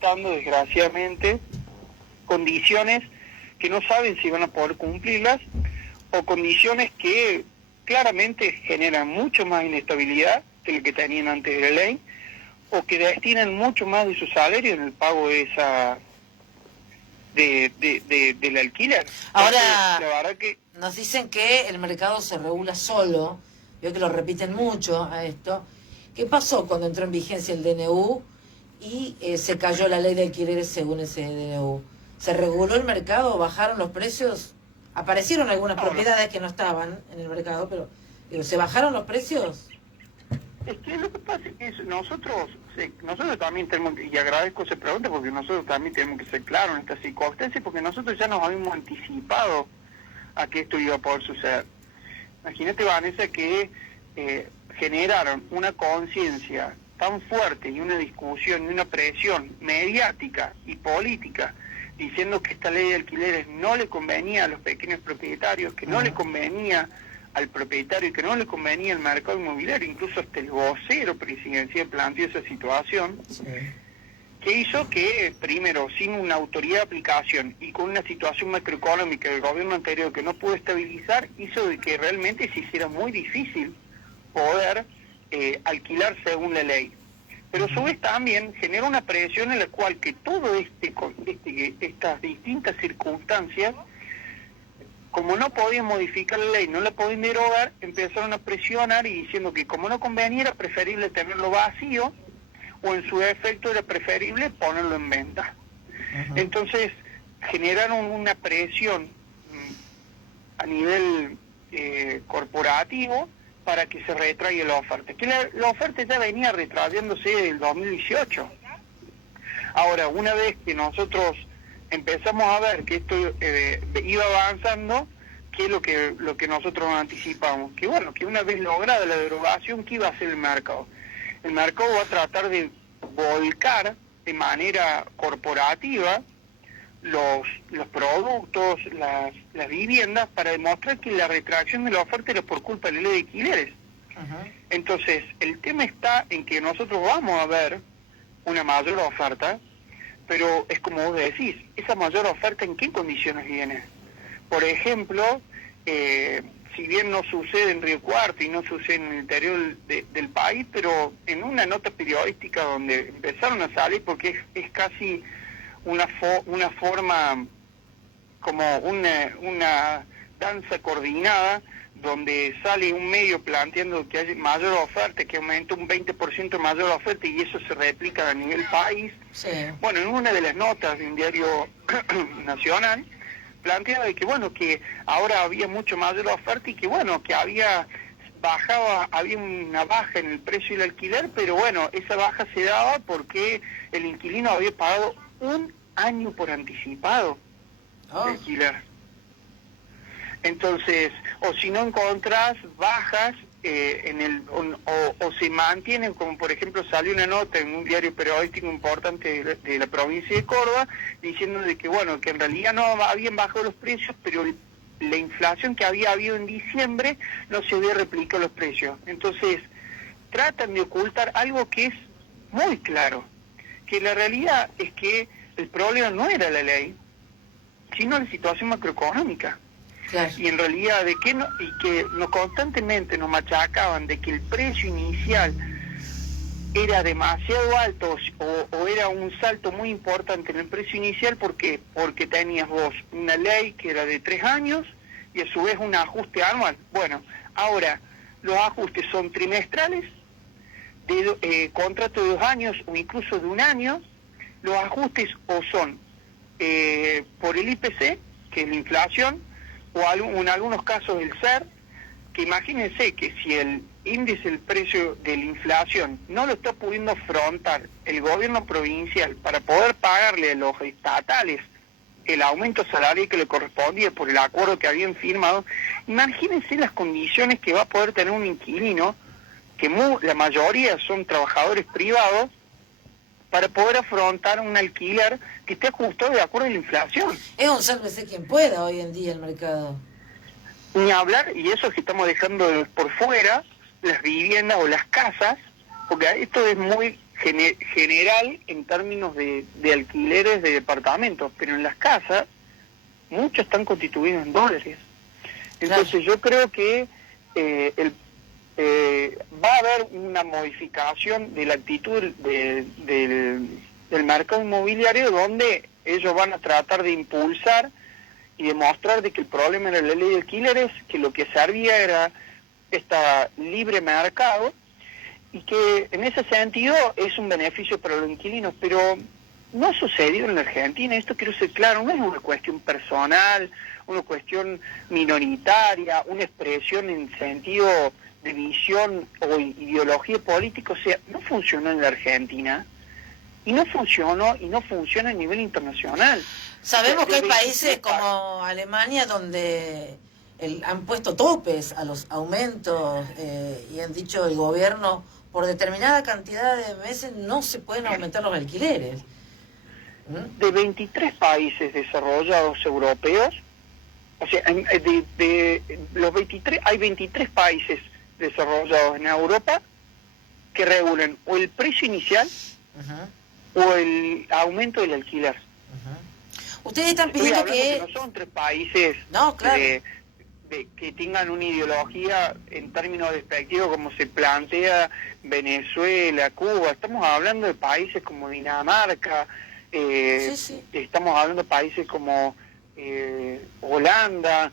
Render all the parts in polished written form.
dando desgraciadamente condiciones que no saben si van a poder cumplirlas o condiciones que claramente generan mucho más inestabilidad que lo que tenían antes de la ley o que destinan mucho más de su salario en el pago de esa del alquiler. Ahora, entonces, la verdad que nos dicen que el mercado se regula solo. Veo que lo repiten mucho a esto. ¿Qué pasó cuando entró en vigencia el DNU y se cayó la ley de alquileres según ese DNU? ¿Se reguló el mercado? ¿Bajaron los precios? Aparecieron algunas propiedades que no estaban en el mercado, pero digo, ¿se bajaron los precios? Es que lo que pasa es que nosotros también tenemos, y agradezco esa pregunta porque nosotros también tenemos que ser claros en esta circunstancia, porque nosotros ya nos habíamos anticipado a que esto iba a poder suceder. Imagínate, Vanessa, que generaron una conciencia tan fuerte y una discusión y una presión mediática y política diciendo que esta ley de alquileres no le convenía a los pequeños propietarios, que no le convenía al propietario y que no le convenía al mercado inmobiliario, incluso hasta el vocero presidencial planteó esa situación, que hizo que, primero, sin una autoridad de aplicación y con una situación macroeconómica del gobierno anterior que no pudo estabilizar, hizo de que realmente se hiciera muy difícil poder alquilar según la ley. Pero a su vez también genera una presión en la cual que todo estas distintas circunstancias, como no podían modificar la ley, no la podían derogar, empezaron a presionar y diciendo que como no convenía era preferible tenerlo vacío o en su efecto era preferible ponerlo en venta. Entonces generaron una presión a nivel corporativo para que se retraiga la oferta. Que la oferta ya venía retrayéndose del 2018. Ahora, una vez que nosotros empezamos a ver que esto iba avanzando, ¿qué es lo que nosotros anticipamos? Que bueno, que una vez lograda la derogación, ¿qué iba a hacer el mercado? El mercado va a tratar de volcar de manera corporativa los productos, las viviendas, para demostrar que la retracción de la oferta era por culpa de la ley de alquileres. Entonces, el tema está en que nosotros vamos a ver una mayor oferta, pero es como vos decís, esa mayor oferta ¿en qué condiciones viene? Por ejemplo, si bien no sucede en Río Cuarto y no sucede en el interior del país, pero en una nota periodística donde empezaron a salir, porque es casi una forma, como una danza coordinada, donde sale un medio planteando que hay mayor oferta, que aumenta un 20% mayor oferta y eso se replica a nivel país. Sí. Bueno, en una de las notas de un diario nacional, planteaba de que bueno, que ahora había mucho mayor oferta y que bueno, que había una baja en el precio del alquiler, pero bueno, esa baja se daba porque el inquilino había pagado un año por anticipado de alquiler. Entonces, o si no encontrás bajas o se mantienen, como por ejemplo salió una nota en un diario periodístico importante de la provincia de Córdoba, diciendo de que bueno, que en realidad no habían bajado los precios, pero la inflación que había habido en diciembre no se había replicado los precios. Entonces, tratan de ocultar algo que es muy claro, que la realidad es que el problema no era la ley, sino la situación macroeconómica. Claro. Y en realidad que constantemente nos machacaban de que el precio inicial era demasiado alto o era un salto muy importante en el precio inicial porque tenías vos una ley que era de 3 años y a su vez un ajuste anual. Bueno, ahora los ajustes son trimestrales, de contrato de 2 años o incluso de 1 año. Los ajustes o son por el IPC, que es la inflación, o en algunos casos el SER, que imagínense que si el índice del precio de la inflación no lo está pudiendo afrontar el gobierno provincial para poder pagarle a los estatales el aumento salarial que le correspondía por el acuerdo que habían firmado, imagínense las condiciones que va a poder tener un inquilino, que la mayoría son trabajadores privados, para poder afrontar un alquiler que esté ajustado de acuerdo a la inflación. Es un sálvese quien pueda hoy en día el mercado. Ni hablar, y eso es que estamos dejando por fuera las viviendas o las casas, porque esto es muy general en términos de alquileres de departamentos, pero en las casas muchos están constituidos en dólares. Entonces yo creo que va a haber una modificación de la actitud del mercado inmobiliario, donde ellos van a tratar de impulsar y demostrar de que el problema era la ley de alquileres, que lo que servía era este libre mercado, y que en ese sentido es un beneficio para los inquilinos, pero no ha sucedido en la Argentina. Esto quiero ser claro, no es una cuestión personal, una cuestión minoritaria, una expresión en sentido de visión o ideología política. O sea, no funcionó en la Argentina, y no funcionó y no funciona a nivel internacional. Sabemos que hay países como Alemania donde han puesto topes a los aumentos y han dicho el gobierno, por determinada cantidad de meses no se pueden aumentar los alquileres. De 23 países desarrollados europeos, o sea, de los 23, hay 23 países desarrollados en Europa que regulan o el precio inicial o el aumento del alquiler. Ustedes están pidiendo que no son 3 países que tengan una ideología en términos despectivos como se plantea Venezuela, Cuba. Estamos hablando de países como Dinamarca, estamos hablando de países como Holanda,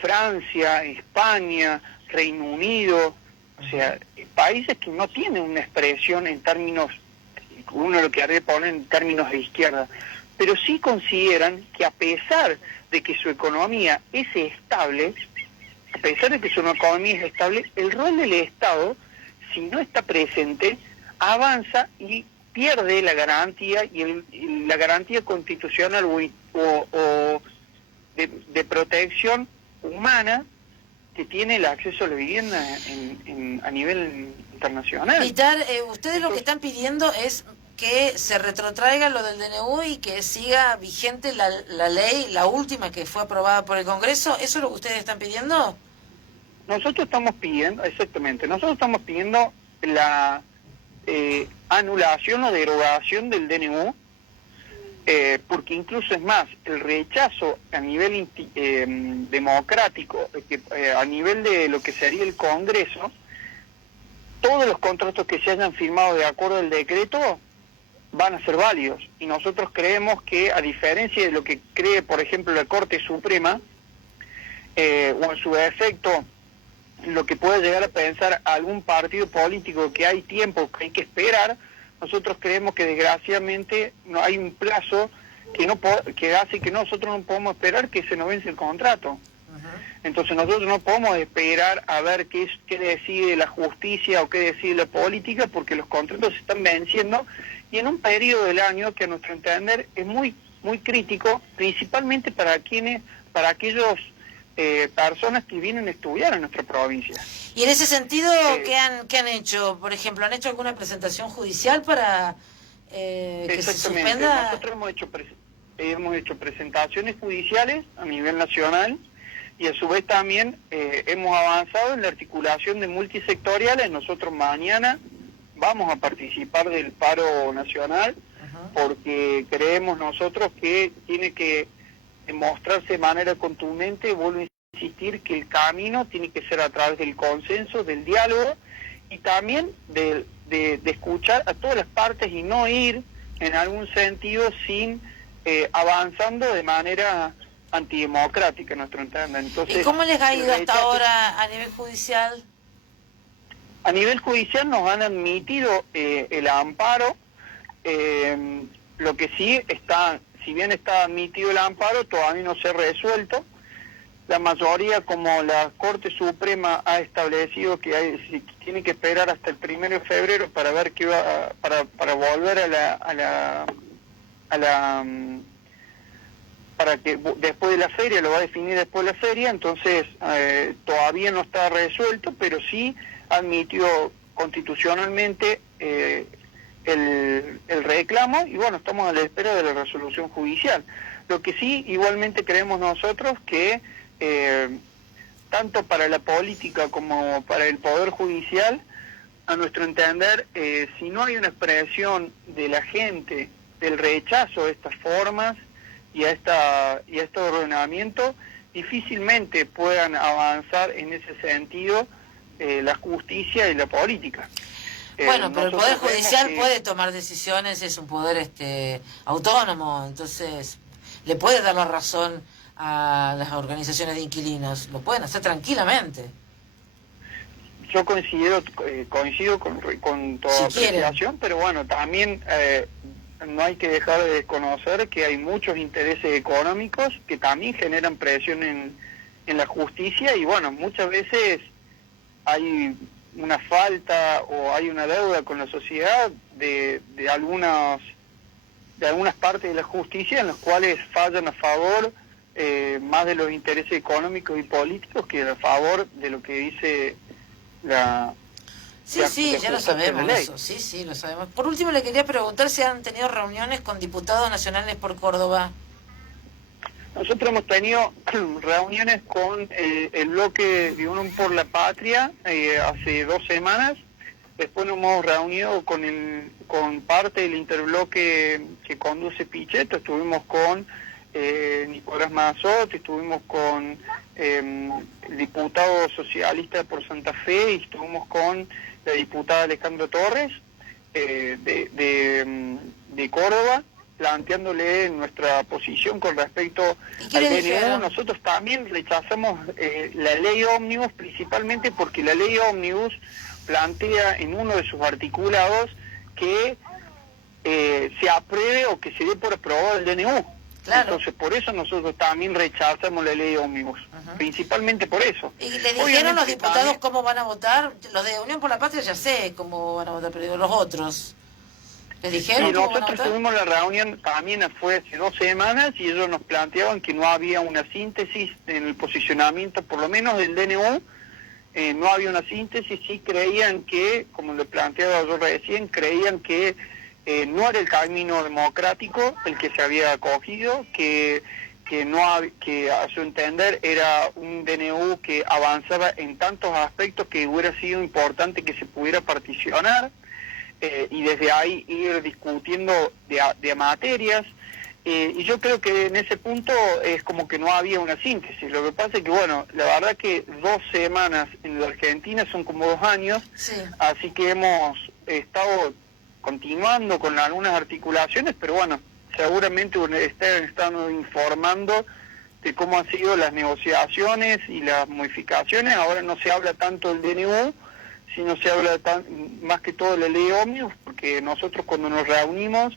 Francia, España, Reino Unido, o sea, países que no tienen una expresión en términos, uno lo que haré poner en términos de izquierda, pero sí consideran que a pesar de que su economía es estable, el rol del Estado, si no está presente, avanza y pierde la garantía la garantía constitucional o de protección humana que tiene el acceso a la vivienda a nivel internacional. Militar, ustedes lo que están pidiendo es que se retrotraiga lo del DNU y que siga vigente la ley, la última que fue aprobada por el Congreso. ¿Eso es lo que ustedes están pidiendo? Nosotros estamos pidiendo la anulación o derogación del DNU, porque incluso es más, el rechazo a nivel democrático, a nivel de lo que sería el Congreso, todos los contratos que se hayan firmado de acuerdo al decreto van a ser válidos. Y nosotros creemos que, a diferencia de lo que cree, por ejemplo, la Corte Suprema, o en su efecto, lo que puede llegar a pensar algún partido político que hay tiempo, que hay que esperar, nosotros creemos que desgraciadamente no hay un plazo que hace que nosotros no podemos esperar que se nos vence el contrato. Entonces nosotros no podemos esperar a ver qué decide la justicia o qué decide la política, porque los contratos se están venciendo, y en un periodo del año que a nuestro entender es muy crítico, principalmente para aquellos personas que vienen a estudiar en nuestra provincia. Y en ese sentido, ¿qué han hecho? Por ejemplo, ¿han hecho alguna presentación judicial para que se suspenda? Nosotros hemos hecho presentaciones judiciales a nivel nacional, y a su vez también hemos avanzado en la articulación de multisectoriales. Nosotros mañana vamos a participar del paro nacional, porque creemos nosotros que tiene que mostrarse de manera contundente. Vuelvo a insistir que el camino tiene que ser a través del consenso, del diálogo, y también de escuchar a todas las partes y no ir en algún sentido sin avanzando de manera antidemocrática, nuestro entender. Entonces, ¿y cómo les ha ido hasta ahora a nivel judicial? A nivel judicial nos han admitido el amparo. Lo que sí está, si bien está admitido el amparo, todavía no se ha resuelto. La mayoría, como la Corte Suprema ha establecido que tiene que esperar hasta el 1 de febrero para ver qué va, para volver para que después de la feria, lo va a definir después de la feria. Entonces todavía no está resuelto, pero sí admitió constitucionalmente el reclamo, y bueno, estamos a la espera de la resolución judicial. Lo que sí, igualmente creemos nosotros que tanto para la política como para el Poder Judicial a nuestro entender, si no hay una expresión de la gente del rechazo a estas formas y a este ordenamiento, difícilmente puedan avanzar en ese sentido la justicia y la política. Bueno, pero el Poder Judicial puede tomar decisiones, es un poder autónomo, entonces le puede dar la razón a las organizaciones de inquilinos, lo pueden hacer tranquilamente. Yo coincido con toda apreciación, pero bueno, también no hay que dejar de desconocer que hay muchos intereses económicos que también generan presión en la justicia, y bueno, muchas veces hay una falta o hay una deuda con la sociedad de algunas partes de la justicia en las cuales fallan a favor más de los intereses económicos y políticos que a favor de lo que dice la... Sí, ya lo sabemos eso, sí, lo sabemos. Por último, le quería preguntar si han tenido reuniones con diputados nacionales por Córdoba. Nosotros hemos tenido reuniones con el bloque de Unión por la Patria hace 2 semanas. Después nos hemos reunido con parte del interbloque que conduce Pichetto. Estuvimos con Nicolás Mazzotti, estuvimos con el diputado socialista por Santa Fe y estuvimos con la diputada Alejandra Torres de Córdoba, planteándole nuestra posición con respecto al DNU. Nosotros también rechazamos la ley ómnibus, principalmente porque la ley ómnibus plantea en uno de sus articulados que se apruebe o que se dé por aprobado el DNU. Claro. Entonces, por eso nosotros también rechazamos la ley ómnibus, principalmente por eso. ¿Y le dijeron los diputados también cómo van a votar? Los de Unión por la Patria ya sé cómo van a votar, pero los otros... ¿Les dijeron? Sí, nosotros tuvimos la reunión, también fue hace 2 semanas, y ellos nos planteaban que no había una síntesis en el posicionamiento, por lo menos del DNU, no había una síntesis. Sí creían que, como lo planteaba yo recién, creían que no era el camino democrático el que se había acogido, que a su entender era un DNU que avanzaba en tantos aspectos que hubiera sido importante que se pudiera particionar, y desde ahí ir discutiendo de materias, y yo creo que en ese punto es como que no había una síntesis. Lo que pasa es que, bueno, la verdad que 2 semanas en la Argentina son como 2 años, sí. Así que hemos estado continuando con algunas articulaciones, pero bueno, seguramente están informando de cómo han sido las negociaciones y las modificaciones. Ahora no se habla tanto del DNU, sino se habla más que todo de la ley ómnibus, porque nosotros cuando nos reunimos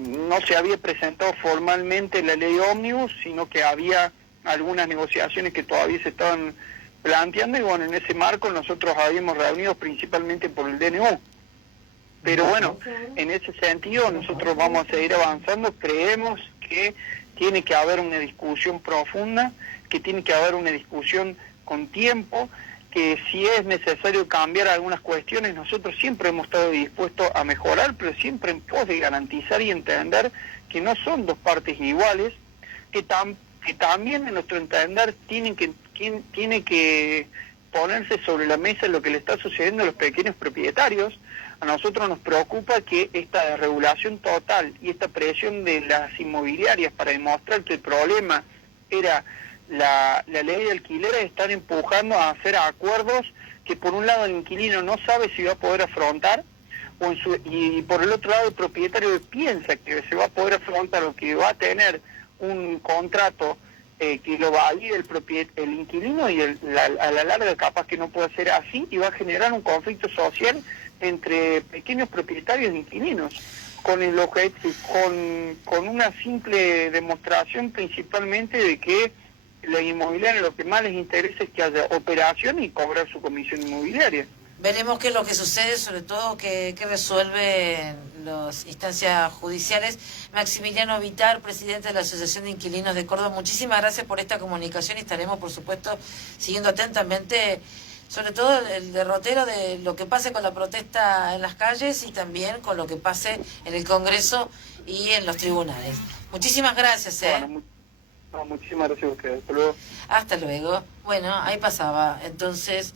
no se había presentado formalmente la ley ómnibus, sino que había algunas negociaciones que todavía se estaban planteando, y bueno, en ese marco nosotros habíamos reunido principalmente por el DNU. Pero bueno, en ese sentido nosotros vamos a seguir avanzando. Creemos que tiene que haber una discusión profunda, que tiene que haber una discusión con tiempo, que si es necesario cambiar algunas cuestiones, nosotros siempre hemos estado dispuestos a mejorar, pero siempre en pos de garantizar y entender que no son 2 partes iguales, que también en nuestro entender tiene que ponerse sobre la mesa lo que le está sucediendo a los pequeños propietarios. A nosotros nos preocupa que esta regulación total y esta presión de las inmobiliarias para demostrar que el problema era la ley de alquileres están empujando a hacer acuerdos que por un lado el inquilino no sabe si va a poder afrontar, y por el otro lado el propietario piensa que se va a poder afrontar o que va a tener un contrato que lo valide el inquilino, y a la larga capaz que no puede ser así, y va a generar un conflicto social entre pequeños propietarios e inquilinos, con el objetivo, con una simple demostración principalmente de que la inmobiliaria lo que más les interesa es que haya operación y cobrar su comisión inmobiliaria. Veremos qué es lo que sucede, sobre todo qué resuelve las instancias judiciales. Maximiliano Vitar, presidente de la Asociación de Inquilinos de Córdoba, muchísimas gracias por esta comunicación, y estaremos, por supuesto, siguiendo atentamente, sobre todo el derrotero de lo que pase con la protesta en las calles y también con lo que pase en el Congreso y en los tribunales. Muchísimas gracias. Bueno, muchísimas gracias a ustedes. Hasta luego. Hasta luego. Bueno, ahí pasaba entonces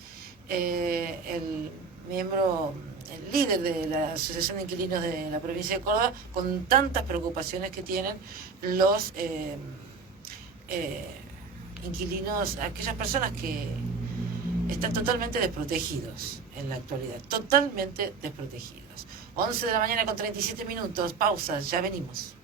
el miembro, el líder de la Asociación de Inquilinos de la provincia de Córdoba, con tantas preocupaciones que tienen los inquilinos, aquellas personas que están totalmente desprotegidos en la actualidad, totalmente desprotegidos. 11 de la mañana con 37 minutos, pausa, ya venimos.